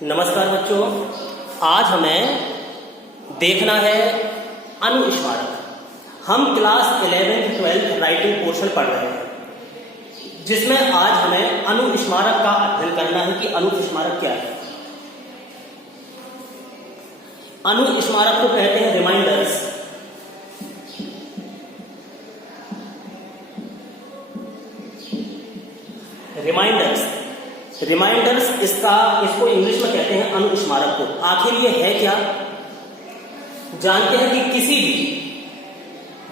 नमस्कार बच्चों, आज हमें देखना है अनुस्मारक। हम class 11th 12th writing portion पढ़ रहे हैं, जिसमें आज हमें अनुस्मारक का अध्ययन करना है कि अनुस्मारक क्या है। अनुस्मारक को कहते हैं रिमाइंडर्स। रिमाइंडर्स इसको इंग्लिश में कहते हैं अनुस्मारक को। आखिर ये है क्या? जानते हैं कि किसी भी,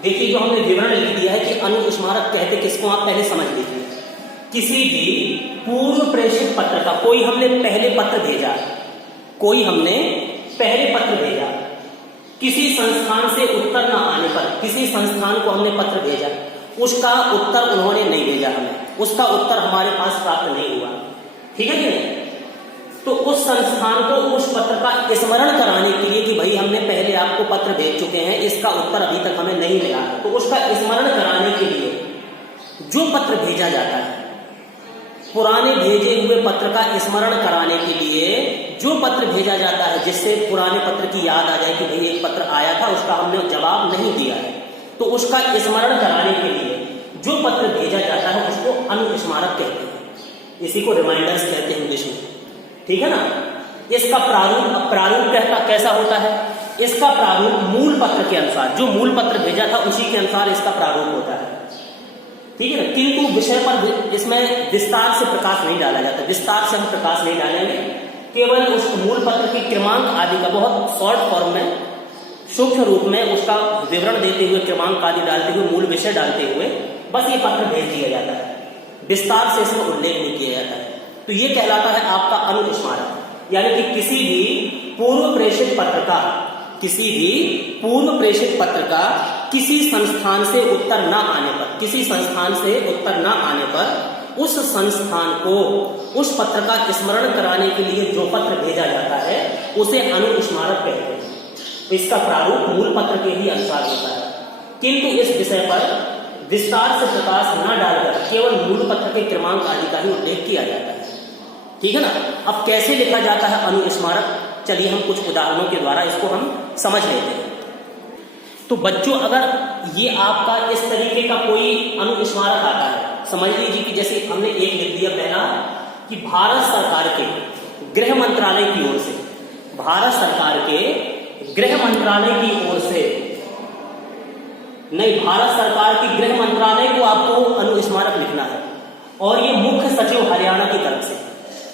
देखिए जो हमने विवरण लिख दिया है कि अनुस्मारक कहते किसको, आप पहले समझ लीजिए। किसी भी पूर्व प्रेषित पत्र का, कोई हमने पहले पत्र भेजा, किसी संस्थान से उत्तर न आने पर, किसी संस्थान को हमने पत्र भेजा, उसका उत्तर उन्होंने नहीं भेजा, हमें उसका उत्तर हमारे पास प्राप्त नहीं हुआ, ठीक है कि नहीं? तो उस संस्थान को उस पत्र का स्मरण कराने के लिए कि भाई हमने पहले आपको पत्र भेज चुके हैं, इसका उत्तर अभी तक हमें नहीं मिला, तो उसका स्मरण कराने के लिए जो पत्र भेजा जाता है, पुराने भेजे हुए पत्र का स्मरण कराने के लिए जो पत्र भेजा जाता है, जिससे पुराने पत्र की याद आ जाए कि भाई एक पत्र आया था, उसका हमने जवाब नहीं दिया है, तो उसका स्मरण कराने के लिए जो पत्र भेजा जाता है उसको अनुस्मारक कहते हैं। इसी को रिमाइंडर्स कहते हैं इंग्लिश में, ठीक है ना? इसका प्रारूप कैसा होता है? इसका प्रारूप मूल पत्र के अनुसार, जो मूल पत्र भेजा था उसी के अनुसार इसका प्रारूप होता है, ठीक है ना? किंतु विषय पर इसमें विस्तार से प्रकाश नहीं डाला जाता, विस्तार से हम प्रकाश नहीं डालेंगे, केवल उस मूल पत्र के क्रमांक आदि का बहुत शॉर्ट फॉर्म में, सूक्ष्म रूप में उसका विवरण देते हुए, क्रमांक आदि डालते हुए, मूल विषय डालते हुए बस ये पत्र भेज दिया जाता है, विस्तार से इसमें उल्लेख नहीं किया जाता है। तो ये कहलाता है आपका अनुस्मारक। यानी कि किसी भी पूर्व प्रेषित पत्र का किसी संस्थान से उत्तर न आने पर उस संस्थान को उस पत्र का स्मरण कराने के लिए जो पत्र भेजा जाता है उसे अनुस्मारक कहते हैं। इसका प्रारूप मूल पत्र के ही अनुसार होता है, किंतु इस विषय पर विस्तार से प्रकाश न डालकर केवल मूल पत्र के क्रमांक आदि का ही उल्लेख किया जाता है, ठीक है ना? अब कैसे लिखा जाता है अनुस्मारक, चलिए हम कुछ उदाहरणों के द्वारा इसको हम समझ लेते हैं। तो बच्चों, अगर ये आपका इस तरीके का कोई अनुस्मारक आता है, समझ लीजिए कि जैसे हमने एक लिख दिया पहला कि भारत सरकार के गृह मंत्रालय की ओर से, भारत सरकार के गृह मंत्रालय की ओर से, नहीं, भारत सरकार की गृह मंत्रालय को आपको अनुस्मारक लिखना है। और ये मुख्य सचिव हरियाणा की तरफ से,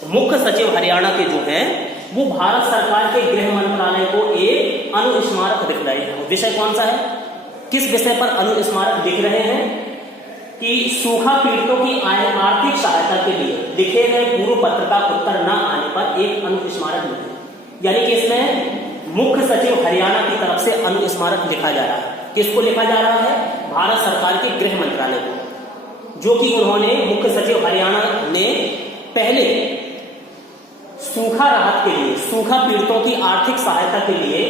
मुख्य सचिव हरियाणा के जो हैं वो भारत सरकार के गृह मंत्रालय को एक अनुस्मारक लिख रहे हैं। विषय कौन सा है? किस विषय पर अनुस्मारक लिख रहे हैं? कि सूखा पीड़ितों की आर्थिक सहायता के लिए लिखे गए पूर्व पत्र का उत्तर न आने पर एक अनुस्मारक लिखे। यानी कि इसमें मुख्य सचिव हरियाणा की तरफ से अनुस्मारक लिखा जा रहा है। किसको लिखा जा रहा है? भारत सरकार के गृह मंत्रालय को, जो कि उन्होंने, मुख्य सचिव हरियाणा ने पहले सूखा राहत के लिए, सूखा पीड़ितों की आर्थिक सहायता के लिए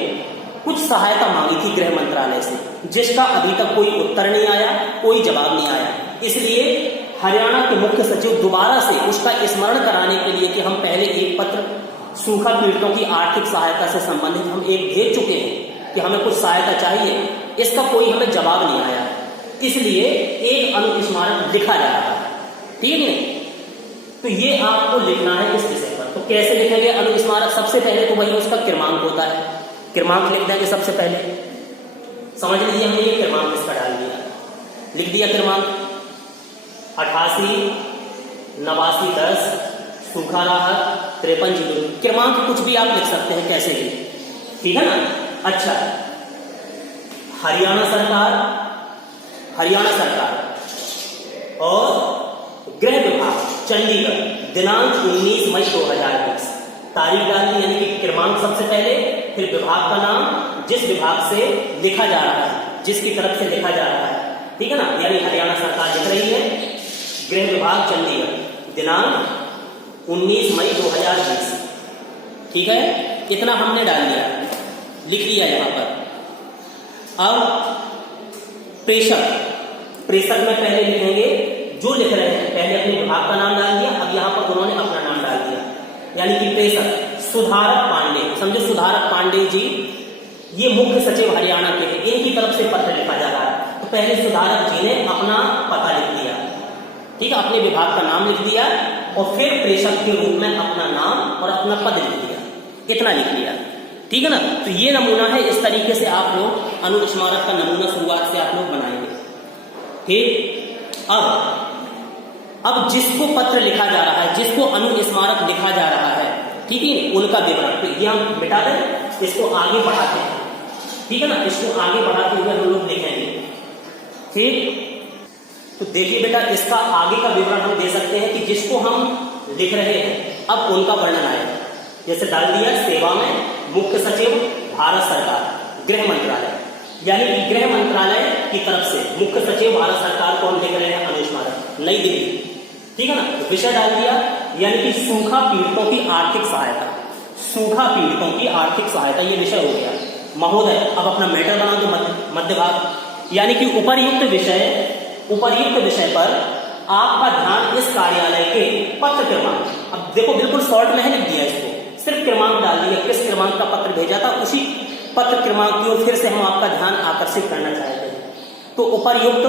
कुछ सहायता मांगी थी गृह मंत्रालय से, जिसका अभी तक कोई उत्तर नहीं आया, कोई जवाब नहीं आया। इसलिए हरियाणा के मुख्य सचिव दोबारा से उसका स्मरण कराने के लिए कि हम पहले एक पत्र सूखा पीड़ितों की आर्थिक सहायता से संबंधित हम एक भेज चुके हैं कि हमें कुछ सहायता चाहिए, इसका कोई हमें जवाब नहीं आया, इसलिए एक अनुस्मारक लिखा जा रहा है, ठीक है? तो ये आपको लिखना है इस विषय पर। तो कैसे लिखेंगे अनुस्मारक? सबसे पहले तो वही उसका क्रमांक होता है, क्रमांक लिख देंगे सबसे पहले। समझ लीजिए हमने ये क्रमांक इसका डाल दिया, लिख दिया क्रमांक 88 89 10 सूखा राहत 53 0। क्रमांक कुछ भी आप लिख सकते हैं, कैसे भी, ठीक है ना? अच्छा, हरियाणा सरकार और गृह विभाग चंडीगढ़, दिनांक 19 मई 2020, तारीख डालनी, यानी कि क्रमांक सबसे पहले, फिर विभाग का नाम, जिस विभाग से लिखा जा रहा है, जिसकी तरफ से लिखा जा रहा है, ठीक है ना? यानी हरियाणा सरकार लिख रही है, गृह विभाग चंडीगढ़, दिनांक 19 मई 2020, ठीक है? इतना हमने डाल दिया, लिख लिया यहां पर। अब प्रेषक में पहले लिखेंगे जो लिख रहे हैं, पहले अपने विभाग का नाम डाल दिया, अब यहां पर उन्होंने अपना नाम डाल दिया, यानी कि प्रेषक सुधारक पांडे, समझो सुधारक पांडे जी ये मुख्य सचिव हरियाणा के हैं, इनकी तरफ से पत्र लिखा जा रहा है। तो पहले सुधारक जी ने अपना पता लिख दिया, ठीक है, अपने विभाग का नाम लिख दिया और फिर प्रेषक के रूप में अपना नाम और अपना पद लिख दिया, इतना लिख लिया, ठीक है ना। तो ये नमूना है, इस तरीके से आप लोग अनुस्मारक का नमूना शुरुआत से आप लोग बनाएंगे, ठीक। अब जिसको पत्र लिखा जा रहा है, जिसको अनुस्मारक लिखा जा रहा है, ठीक है, उनका विवरण, तो ये हम मिटा दें, इसको आगे बढ़ाते हैं, ठीक है ना, इसको आगे बढ़ाते हुए हम लोग लिखेंगे, ठीक। तो देखिए बेटा, इसका आगे का विवरण हम दे सकते हैं कि जिसको हम लिख रहे हैं अब उनका वर्णन आएगा। जैसे डाल दिया सेवा में मुख्य सचिव भारत सरकार गृह मंत्रालय, यानी कि गृह मंत्रालय की तरफ से मुख्य सचिव भारत सरकार को हम लिख रहे हैं अनुस्मारक, नई दिल्ली, ठीक है ना। तो विषय डाल दिया, यानी कि सूखा पीड़ितों की आर्थिक सहायता, सूखा पीड़ितों की आर्थिक सहायता, ये विषय हो गया। महोदय अब अपना मैटर बना दो मध्य भाग, यानी कि उपर्युक्त विषय पर आपका ध्यान इस कार्यालय के पत्र क्रमांक, अब देखो बिल्कुल शॉर्ट में है लिख दिया, इसको सिर्फ क्रमांक डाल दिया, किस क्रमांक का पत्र भेजा था, उसी पत्र क्रमांक की ओर फिर से हम आपका ध्यान आकर्षित करना चाहते हैं। तो उपर्युक्त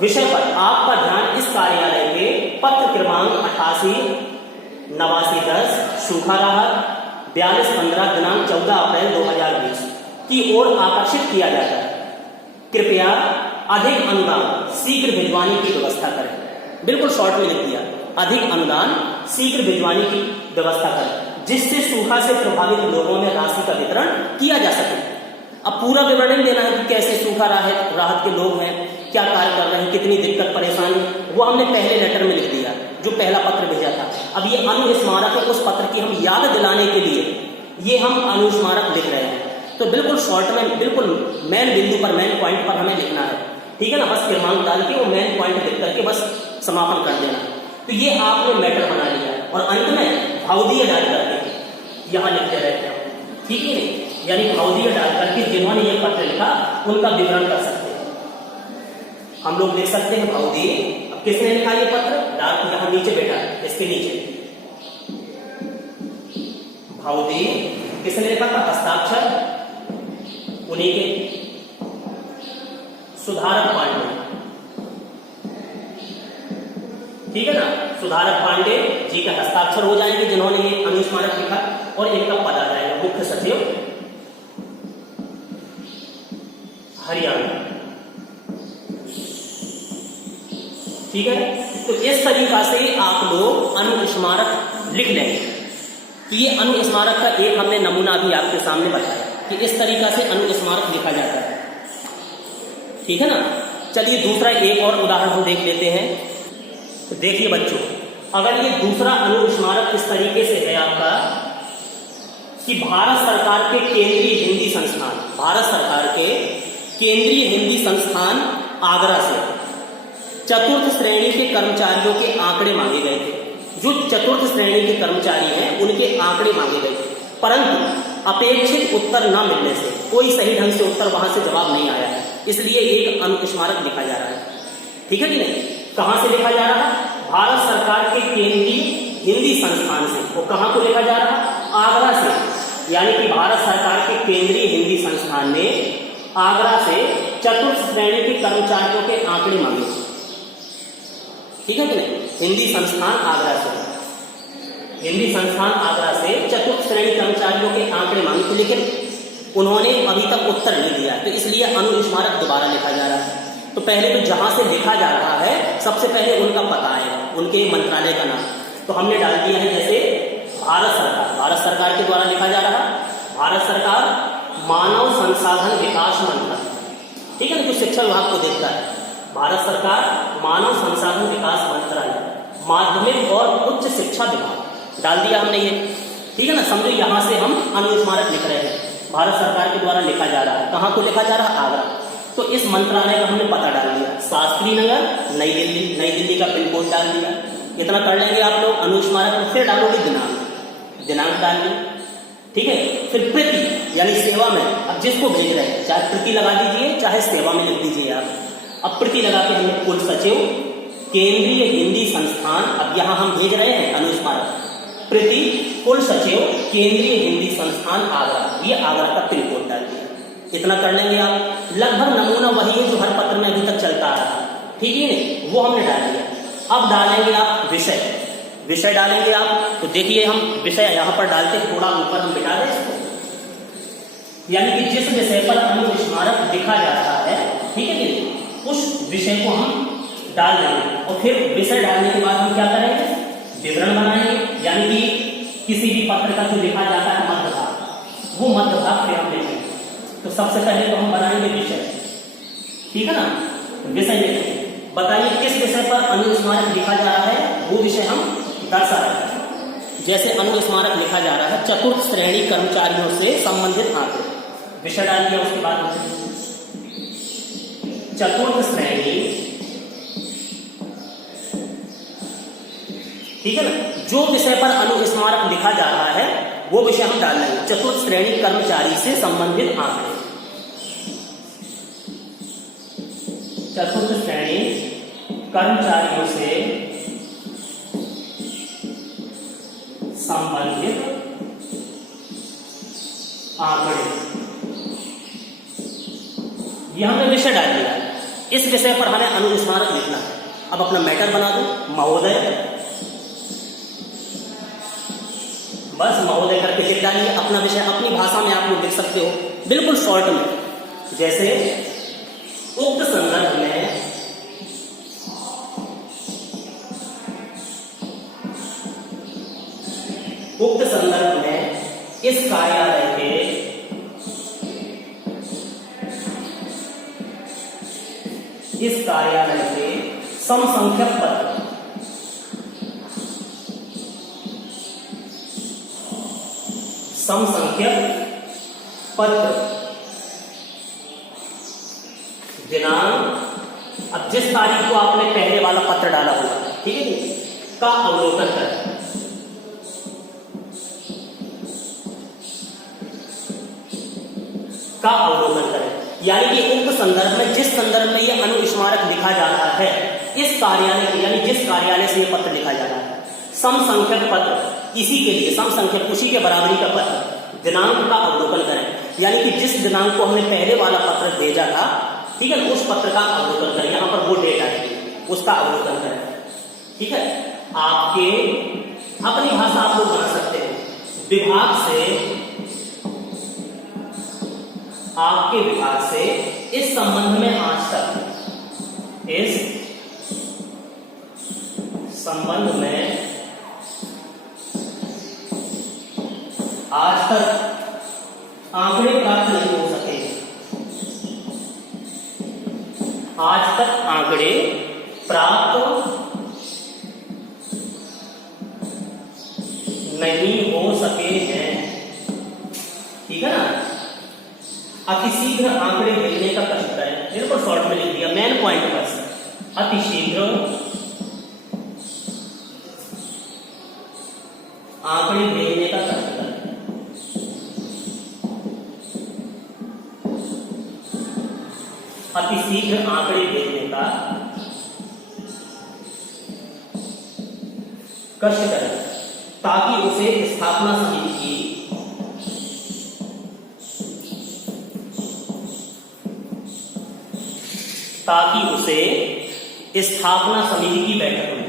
विषय पर आपका ध्यान इस कार्यालय के पत्र क्रमांक 88 89 10 सूखा राहत 42/15 दिनांक 14 अप्रैल 2020 की ओर आकर्षित किया जाता है। कृपया अधिक अनुदान शीघ्र भिजवाने की व्यवस्था करें, बिल्कुल शॉर्ट में लिख दिया, अधिक अनुदान शीघ्र भिजवाने की व्यवस्था करें, जिससे सूखा से प्रभावित लोगों में राशि का वितरण किया जा सके। अब पूरा विवरण देना है कि कैसे सूखा राहत के लोग हैं, क्या कार्य कर रहे हैं, कितनी दिक्कत परेशानी, वो हमने पहले लेटर में लिख दिया, जो पहला पत्र भेजा था। अब ये अनुस्मारक है, उस पत्र की हम याद दिलाने के लिए ये हम अनुस्मारक लिख रहे हैं। तो बिल्कुल शॉर्ट में, बिल्कुल मेन बिंदु पर, मेन पॉइंट पर हमें लिखना है, ठीक है ना। बस क्रमांक डाल के वो मेन पॉइंट लिख करके बस समापन कर देना। तो ये आपने मैटर बना लिया और अंत में भावदीय डाल करके यहाँ लिखते रहते हैं, ठीक है नहीं, यानी भावदीय डाल करके जिन्होंने ये पत्र लिखा उनका विवरण कर सकते हैं, हम लोग लिख सकते हैं भावदीय। अब किसने लिखा ये पत्र, डाल यहाँ नीचे बैठा, इसके नीचे भावदीय किसने लिखा था, हस्ताक्षर उन्हीं के, सुधारक पांडे, ठीक है ना, सुधारक पांडे जी का हस्ताक्षर हो जाएंगे जिन्होंने ये अनुस्मारक लिखा, और इनका पद आ जाएगा मुख्य सचिव हरियाणा, ठीक है। तो इस तरीका से आप लोग अनुस्मारक लिख लेंगे कि ये अनुस्मारक का एक हमने नमूना भी आपके सामने बताया कि इस तरीका से अनुस्मारक लिखा जाता है, ठीक है ना। चलिए दूसरा एक और उदाहरण हम देख लेते हैं। तो देखिए बच्चों, अगर ये दूसरा अनुस्मारक इस तरीके से है आपका कि भारत सरकार के केंद्रीय हिंदी संस्थान, भारत सरकार के केंद्रीय हिंदी संस्थान आगरा से चतुर्थ श्रेणी के कर्मचारियों के आंकड़े मांगे गए थे। जो चतुर्थ श्रेणी के कर्मचारी हैं उनके आंकड़े मांगे गए, परंतु अपेक्षित उत्तर न मिलने से, कोई सही ढंग से उत्तर वहां से जवाब नहीं आया है, इसलिए एक अनुस्मारक लिखा जा रहा है, ठीक है कि नहीं। कहां से लिखा जा रहा है, भारत सरकार के केंद्रीय हिंदी संस्थान से। वो कहां को लिखा जा रहा है, आगरा से, यानी कि भारत सरकार के केंद्रीय हिंदी संस्थान ने आगरा से चतुर्थ श्रेणी के कर्मचारियों के आंकड़े मांगे, ठीक है कि नहीं। हिंदी संस्थान आगरा से, हिंदी संस्थान आगरा से चतुर्थ श्रेणी कर्मचारियों के आंकड़े मांगे थे, लेकिन उन्होंने अभी तक उत्तर नहीं दिया, तो इसलिए अनुस्मारक दोबारा लिखा जा रहा है। तो पहले तो जहां से लिखा जा रहा है सबसे पहले उनका पता आएगा, उनके मंत्रालय का नाम, तो हमने डाल दिया है जैसे भारत सरकार, भारत सरकार के द्वारा लिखा जा रहा है, भारत सरकार मानव संसाधन विकास मंत्रालय, ठीक है ना, जो शिक्षा विभाग को देखता है। भारत सरकार मानव संसाधन विकास मंत्रालय, माध्यमिक और उच्च शिक्षा विभाग डाल दिया हमने ये, ठीक है ना। समझो यहां से हम अनुस्मारक लिख रहे हैं, भारत सरकार के द्वारा लिखा जा रहा है, कहां को लिखा जा रहा है, आगरा। तो इस मंत्रालय का हमने पता डाल दिया, शास्त्री नगर, नई दिल्ली, नई दिल्ली का पिन कोड डाल दिया। इतना कर लेंगे आप लोग। अनुस्मारक में फिर डालोगे दिनांक, दिनांक डाल दिया, ठीक है। फिर प्रति यानी सेवा में, अब जिसको भेज रहे हैं चाहे प्रति लगा दीजिए चाहे सेवा में लिख दीजिए आप। अब प्रति लगा के हमने कुल सचिव केंद्रीय हिंदी संस्थान, अब यहां हम भेज रहे हैं अनुस्मारक प्रति कुल सचिव केंद्रीय हिंदी संस्थान आगरा, ये आगरा का पिन कोड डाल दिया। इतना कर लेंगे आप। लगभग नमूना वही है जो हर पत्र में अभी तक चलता आ रहा है, ठीक है, वो हमने डाल दिया। अब डालेंगे आप विषय, विषय डालेंगे आप। तो देखिए हम विषय यहां पर डालते, थोड़ा ऊपर हम बिठा दें इसको, यानी कि जिस विषय पर अनुस्मारक लिखा जा रहा है, ठीक है कि उस विषय को हम डाल देंगे। और फिर विषय डालने के बाद हम क्या करेंगे, विवरण बनाएंगे, यानी कि किसी भी पत्र का जो लिखा जाता है मध्य भाग, वो मध्य भाग फिर हम लिखेंगे। तो सबसे पहले तो हम बनाएंगे विषय, ठीक है ना, विषय लिखेंगे। बताइए किस विषय पर अनुस्मारक लिखा जा रहा है, वो विषय हम दर्शा रहे हैं। जैसे अनुस्मारक लिखा जा रहा है चतुर्थ श्रेणी कर्मचारियों से संबंधित आंकड़े, विषय डाल दिया। उसके बाद चतुर्थ श्रेणी, ठीक है ना, जो विषय पर अनुस्मारक लिखा जा रहा है वो विषय हम डाल लेंगे। चतुर्थ श्रेणी कर्मचारी से संबंधित आंकड़े, चतुर्थ श्रेणी कर्मचारियों से संबंधित आंकड़े, यह हमने विषय डाल दिया। इस विषय पर हमें अनुस्मारक लिखना है। अब अपना मैटर बना दो, महोदय, बस महोदय करके लिख डालिए। अपना विषय अपनी भाषा में आप लोग लिख सकते हो, बिल्कुल शॉर्ट में। जैसे उक्त संदर्भ में इस कार्यालय के समसंख्यक पत्र दिनांक, अब जिस तारीख को आपने पहले वाला पत्र डाला होगा, ठीक है, का अवलोकन करें। का अवलोकन करें, यानी कि उक्त संदर्भ में, जिस संदर्भ में यह अनुस्मारक लिखा जा रहा है, इस कार्यालय, यानी जिस कार्यालय से यह पत्र लिखा जा रहा है, समसंख्यक पत्र, इसी के लिए समसंख्यक, उसी के बराबरी का पत्र, दिनांक का अवलोकन करें, यानी कि जिस दिनांक को हमने पहले वाला पत्र भेजा था, ठीक है, उस पत्र का अवलोकन करें। यहां पर वो डेट आएगी, उसका अवलोकन करें, ठीक है। आपके अपनी भाषा आप लोग बना सकते हैं। विभाग से, आपके विभाग से इस संबंध में आज तक, इस संबंध में आज तक आंकड़े प्राप्त नहीं हो सके, आज तक आंकड़े प्राप्त नहीं हो सके हैं, ठीक है ना। अतिशीघ्र आंकड़े भेजने का कष्ट करें, बिल्कुल शॉर्ट में लिख दिया, मेन पॉइंट बस। अतिशीघ्र आंकड़े भेजने का कष्ट करें, अतिशीघ्र आंकड़े भेजने का कष्ट करें, ताकि उसे स्थापना समिति की बैठक में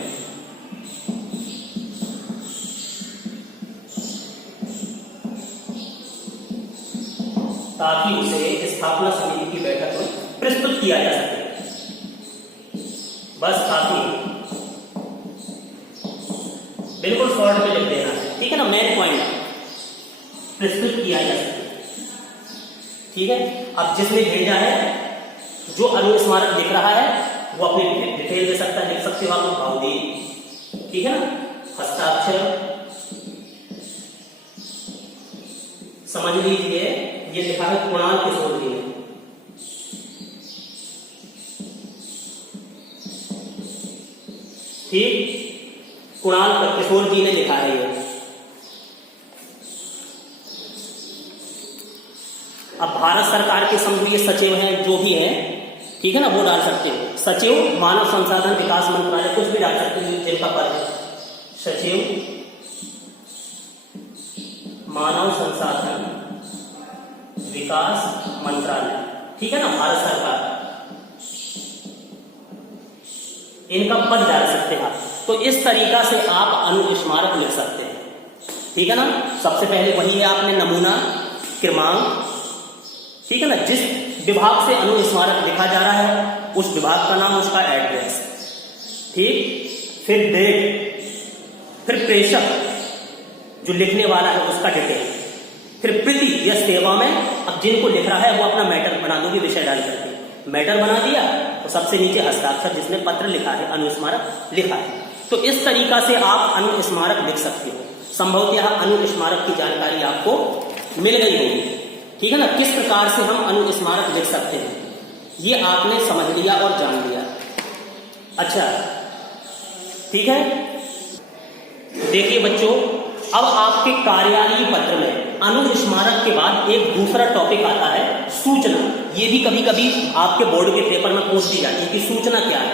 प्रस्तुत किया जा सके। बस काफी, बिल्कुल शॉर्ट में लिख देना, ठीक है ना, मेन पॉइंट, प्रस्तुत किया जा सके, ठीक है। अब जिसने भेजा है, जो अनुस्मारक लिख रहा है, वो अपनी डिटेल दे सकता है, लिख सकते हो आप भावदी, ठीक है ना, हस्ताक्षर समझ लीजिए। ये लिखा है कुणाल किशोर जी ने, ठीक, कुणाल किशोर जी ने लिखा है ये। अब भारत सरकार के संघीय सचिव हैं, जो भी हैं, ठीक है ना, वो डाल सकते हो। सचिव मानव संसाधन विकास मंत्रालय, कुछ भी डाल सकते हो जिनका पद है, सचिव मानव संसाधन विकास मंत्रालय, ठीक है ना, भारत सरकार, इनका पद डाल सकते हैं आप। तो इस तरीका से आप अणु स्मारक लिख सकते हैं, ठीक है ना। सबसे पहले वही है, आपने नमूना, क्रमांक, ठीक है ना, जिस विभाग से अणु स्मारक लिखा जा रहा है उस विभाग का नाम, उसका एड्रेस, ठीक, फिर डेट, फिर प्रेषक जो लिखने वाला है उसका डिटेल, फिर प्रति या सेवा में, अब जिनको लिख रहा है वो अपना मैटर बना दोगे, विषय डाल करके मैटर बना दिया, तो सबसे नीचे हस्ताक्षर जिसने पत्र लिखा है, अणु स्मारक लिखा है। तो इस तरीका से आप अणु स्मारक लिख सकते हो। संभवतः अणु स्मारक की जानकारी आपको मिल गई होगी, ठीक है ना। किस प्रकार से हम अणु स्मारक लिख सकते हैं ये आपने समझ लिया और जान लिया। अच्छा, ठीक है। देखिए बच्चों, अब आपके कार्यालयीय पत्र में अणु स्मारक के बाद एक दूसरा टॉपिक आता है, सूचना। ये भी कभी कभी आपके बोर्ड के पेपर में पूछ दी जाती है कि सूचना क्या है,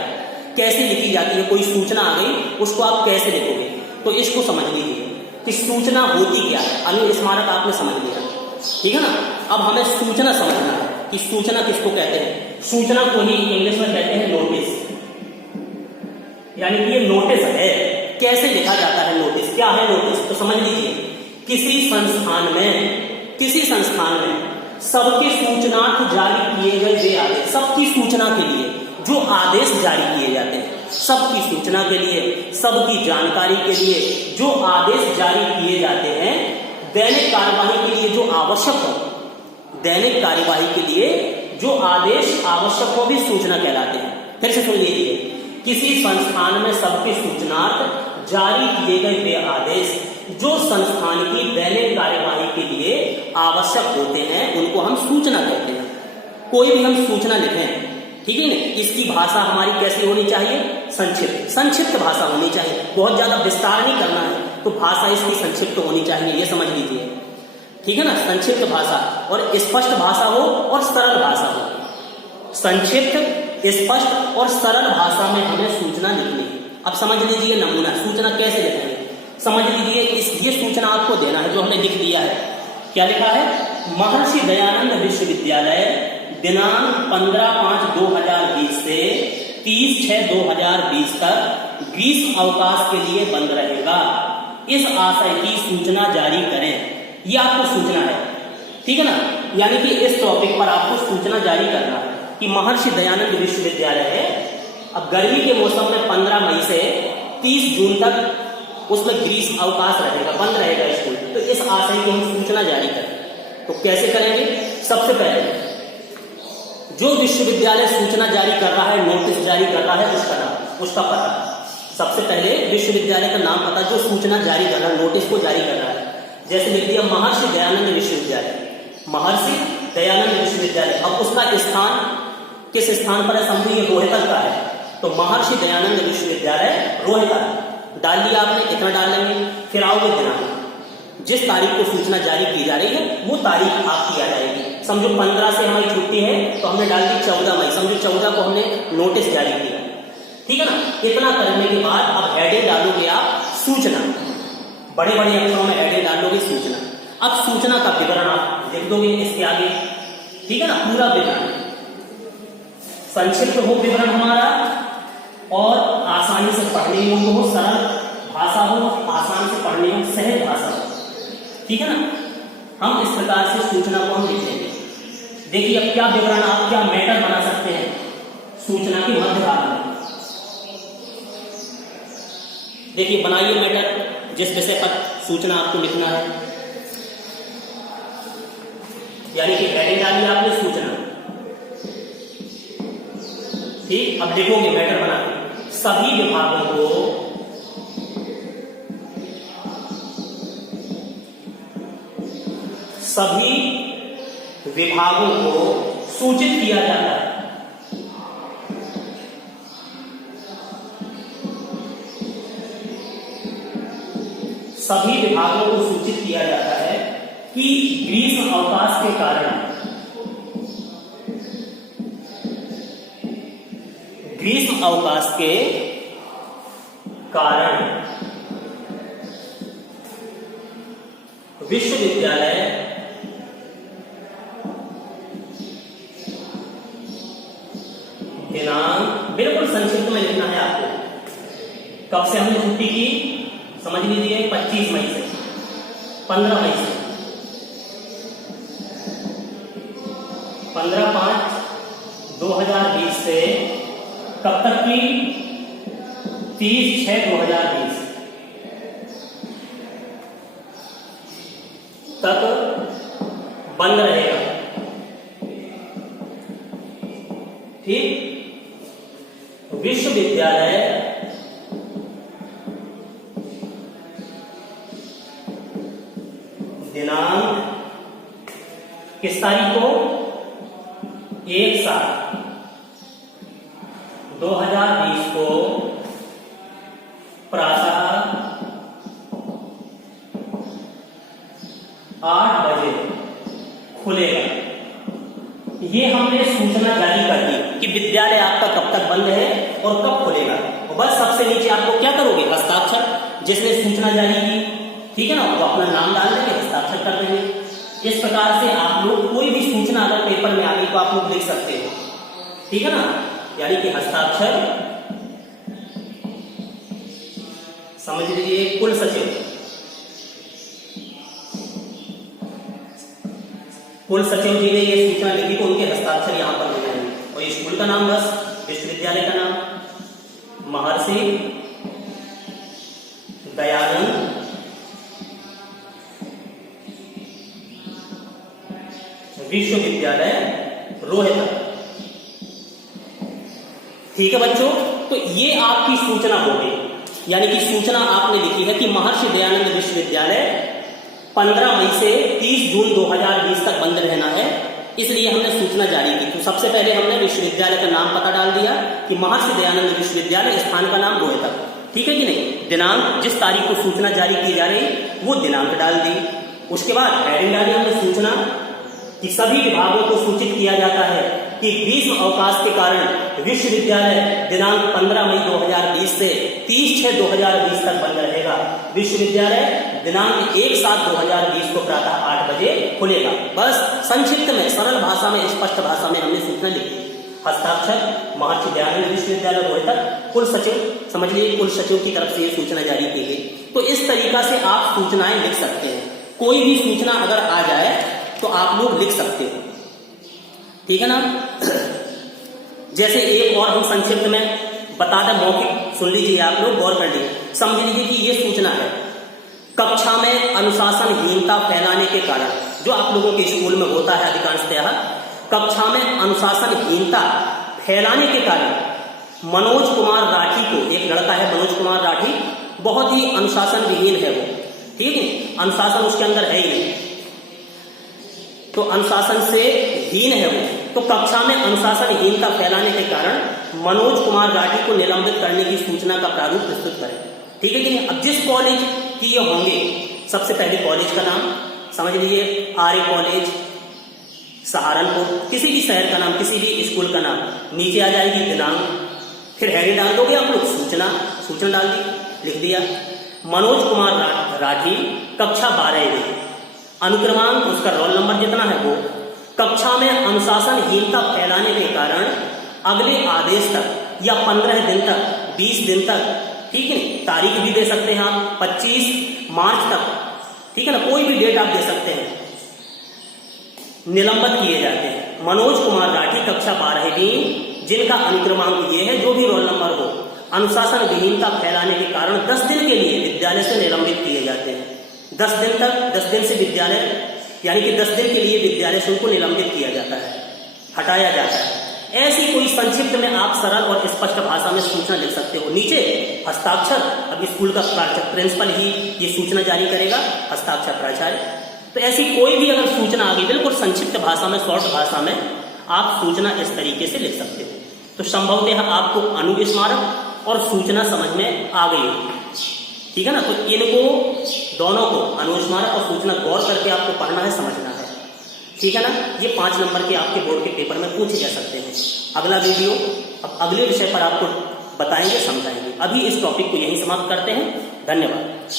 कैसे लिखी जाती है। कोई सूचना आ गई, उसको आप कैसे लिखोगे, तो इसको समझ लीजिए कि सूचना होती क्या है। अणु स्मारक आपने समझ लिया, ठीक है ना। अब हमें सूचना समझना है कि सूचना किसको कहते हैं। सूचना को ही इंग्लिश में कहते हैं नोटिस, यानी कि ये नोटिस है। कैसे लिखा जाता है नोटिस, क्या है नोटिस, तो समझ लीजिए, किसी संस्थान में सबकी सूचनार्थ जारी किए गए वे आदेश, सबकी सूचना के लिए जो आदेश जारी किए जाते हैं, सबकी सूचना के लिए, सबकी जानकारी के लिए जो आदेश जारी किए जाते हैं, दैनिक कार्यवाही के लिए जो आवश्यक हो, दैनिक कार्यवाही के लिए जो आदेश आवश्यक हो भी सूचना कहलाते हैं। फिर से सुन लीजिए, किसी संस्थान में सबकी सूचनार्थ जारी किए गए वे आदेश जो संस्थान की दैनिक कार्यवाही के लिए आवश्यक होते हैं, उनको हम सूचना कहते हैं। कोई भी हम सूचना लिखें, ठीक है ना, इसकी भाषा हमारी कैसी होनी चाहिए, संक्षिप्त भाषा होनी चाहिए। बहुत ज्यादा विस्तार नहीं करना है, तो भाषा इसकी संक्षिप्त होनी चाहिए, ये समझ लीजिए, ठीक है ना। संक्षिप्त भाषा और स्पष्ट भाषा हो और सरल भाषा हो। संक्षिप्त, स्पष्ट और सरल भाषा में हमें सूचना लिखनी है। अब समझ लीजिए नमूना, सूचना कैसे लिखेंगे, समझ लीजिए। ये सूचना आपको देना है जो हमने लिख दिया है। क्या लिखा है, महर्षि दयानंद विश्वविद्यालय दिनांक 15/5/2020 से 30/6/2020 तक ग्रीष्म अवकाश के लिए बंद रहेगा। इस आशय की सूचना जारी करें। ये आपको सूचना है, ठीक है ना। यानी कि इस टॉपिक पर आपको सूचना जारी करना है कि महर्षि दयानंद विश्वविद्यालय है, अब गर्मी के मौसम में 15 मई से 30 जून तक उसमें ग्रीष्म अवकाश रहेगा, बंद रहेगा स्कूल। तो इस आशय की हम सूचना जारी करें। तो कैसे करेंगे, सबसे पहले जो विश्वविद्यालय सूचना जारी कर रहा है, नोटिस जारी कर रहा है, उसका नाम, उसका पता। सबसे पहले विश्वविद्यालय का नाम पता जो सूचना जारी कर रहा है, नोटिस को जारी कर रहा है। जैसे लिख दिया महर्षि दयानंद विश्वविद्यालय, महर्षि दयानंद विश्वविद्यालय। अब उसका स्थान किस स्थान पर है, समझो ये रोहतक का है, तो महर्षि दयानंद विश्वविद्यालय रोहतक डाल लिया आपने, इतना डाल लेंगे। फिर आओगे दिनांक, जिस तारीख को सूचना जारी की जा रही है वो तारीख आपकी आ जाएगी। समझो 15 से हमारी छुट्टी है तो हमने डाल दी 14 मई, समझो 14 को हमने नोटिस जारी किया, ठीक है ना। इतना करने के बाद अब हेडिंग डालोगे आप सूचना, बड़े बड़े अक्षरों में हेडिंग डालोगे सूचना। अब सूचना का विवरण आप लिख दोगे इसके आगे, ठीक है ना, पूरा विवरण, संक्षिप्त हो विवरण हमारा और आसानी से पढ़ने योग्य हो, सरल भाषा हो, आसान से पढ़ने योग्य सहज भाषा हो, ठीक है ना। हम इस प्रकार से सूचना को हम लिख देंगे। देखिए अब क्या विवरण, आप क्या मैटर बना सकते हैं सूचना के मध्य भाग में। देखिए बनाइए मैटर, जिस विषय पर सूचना आपको लिखना है, यानी कि हेडिंग डाली आपने सूचना, ठीक। अब लिखोगे मैटर बना के, सभी विभागों को सूचित किया जाता है। सभी विभागों को सूचित किया जाता है कि ग्रीष्म अवकाश के कारण विश्वविद्यालय दिनांक, बिल्कुल संक्षिप्त में लिखना है आपको। कब से हमने छुट्टी की, समझ लीजिए 25 मई से, 15 मई से, 15/5/2020 से कब तक की, 30/6/2020 तक बंद रहेगा। ठीक, विश्वविद्यालय दिनांक किस तारीख को, 1/7/2020 को प्रातः 8 बजे खुलेगा। ये हमने सूचना जारी कर दी कि विद्यालय आपका कब तक बंद है और कब खुलेगा। और बस सबसे नीचे आपको क्या करोगे, हस्ताक्षर, जिसने सूचना जारी की, ठीक है ना, वो अपना नाम डाल देंगे, हस्ताक्षर कर देंगे। इस प्रकार से आप लोग कोई भी सूचना अगर पेपर में आ गई तो आप लोग लिख सकते हो, ठीक है ना, यानी कि हस्ताक्षर, समझ लीजिए कुल सचिव, कुल सचिव जी ने ये सूचना लिखी तो उनके हस्ताक्षर यहां पर हो जाएंगे। और स्कूल का नाम, बस विश्वविद्यालय का नाम महर्षि दयानंद विश्वविद्यालय रोहतक। ठीक है बच्चों, तो ये आपकी सूचना हो गई, यानी कि सूचना आपने लिखी है कि महर्षि दयानंद विश्वविद्यालय 15 मई से 30 जून 2020 तक बंद रहना है, इसलिए हमने सूचना जारी की। तो सबसे पहले हमने विश्वविद्यालय का नाम पता डाल दिया कि महर्षि दयानंद विश्वविद्यालय, स्थान का नाम रोहतक, ठीक है कि नहीं। दिनांक, जिस तारीख को सूचना जारी की जा रही वो दिनांक डाल दी। उसके बाद हेडिंग डाली हमने सूचना कि सभी विभागों को सूचित किया जाता है कि ग्रीष्म अवकाश के कारण विश्वविद्यालय दिनांक 15 मई 2020 से 30/6/2020 तक बंद रहेगा। विश्वविद्यालय दिनांक 1/7/2020 को प्रातः 8 बजे खुलेगा। बस संक्षिप्त में, सरल भाषा में, स्पष्ट भाषा में हमने सूचना लिखी। हस्ताक्षर महर्षि दयानंद विश्वविद्यालय रोहतक, कुल सचिव, समझ लीजिए कुल सचिव की तरफ से ये सूचना जारी की गई। तो इस तरीका से आप सूचनाएं लिख सकते हैं। कोई भी सूचना अगर आ जाए तो आप लोग लिख सकते हो, ठीक है ना। जैसे एक और हम संक्षिप्त में बता दें, मौखिक सुन लीजिए आप लोग, गौर कर लीजिए, समझ लीजिए कि ये सूचना है, कक्षा में अनुशासनहीनता फैलाने के कारण, जो आप लोगों के स्कूल में होता है अधिकांशतः, कक्षा में अनुशासनहीनता फैलाने के कारण मनोज कुमार राठी को, एक लड़का है मनोज कुमार राठी, बहुत ही अनुशासन विहीन है वो, ठीक है, अनुशासन उसके अंदर है ही नहीं, तो अनुशासन से हीन है वो। तो कक्षा में अनुशासनहीनता फैलाने के कारण मनोज कुमार राठी को निलंबित करने की सूचना का प्रारूप प्रस्तुत करें, ठीक है कि नहीं। अब जिस कॉलेज की ये होंगे, सबसे पहले कॉलेज का नाम समझ लीजिए, आर्य कॉलेज सहारनपुर, किसी भी शहर का नाम, किसी भी स्कूल का नाम, नीचे आ जाएगी दिनांक, फिर हेडिंग डाल दोगे आप लोग, सूचना डाल दी, लिख दिया मनोज कुमार राठी, कक्षा 12वीं, अनुक्रमांक उसका रोल नंबर जितना है वो, कक्षा में अनुशासनहीनता फैलाने के कारण अगले आदेश तक या 15 दिन तक, 20 दिन तक, ठीक है, तारीख भी दे सकते हैं आप, 25 मार्च तक, ठीक है ना, कोई भी डेट आप दे सकते हैं, निलंबित किए जाते हैं मनोज कुमार राठी, कक्षा 12वीं, जिनका अनुक्रमांक ये है, जो भी रोल नंबर हो, अनुशासन विहीनता फैलाने के कारण 10 दिन के लिए विद्यालय से निलंबित किए जाते हैं। 10 दिन तक, 10 दिन से विद्यालय, यानी कि 10 दिन के लिए विद्यालय से उनको निलंबित किया जाता है, हटाया जाता है। ऐसी कोई संक्षिप्त में आप सरल और स्पष्ट भाषा में सूचना लिख सकते हो। नीचे हस्ताक्षर, अब स्कूल का प्रिंसिपल ही ये सूचना जारी करेगा, हस्ताक्षर प्राचार्य। तो ऐसी कोई भी अगर सूचना आ गई, बिल्कुल संक्षिप्त भाषा में, शॉर्ट भाषा में आप सूचना इस तरीके से लिख सकते हो। तो संभवतः आपको अनुस्मारक और सूचना समझ में आ गई होगी, ठीक है ना। तो इनको दोनों को, अनुस्मारक और सूचना, गौर करके आपको पढ़ना है, समझना है, ठीक है ना। ये 5 नंबर के आपके बोर्ड के पेपर में पूछे जा सकते हैं। अगला वीडियो अब अगले विषय पर आपको बताएंगे, समझाएंगे। अभी इस टॉपिक को यहीं समाप्त करते हैं। धन्यवाद।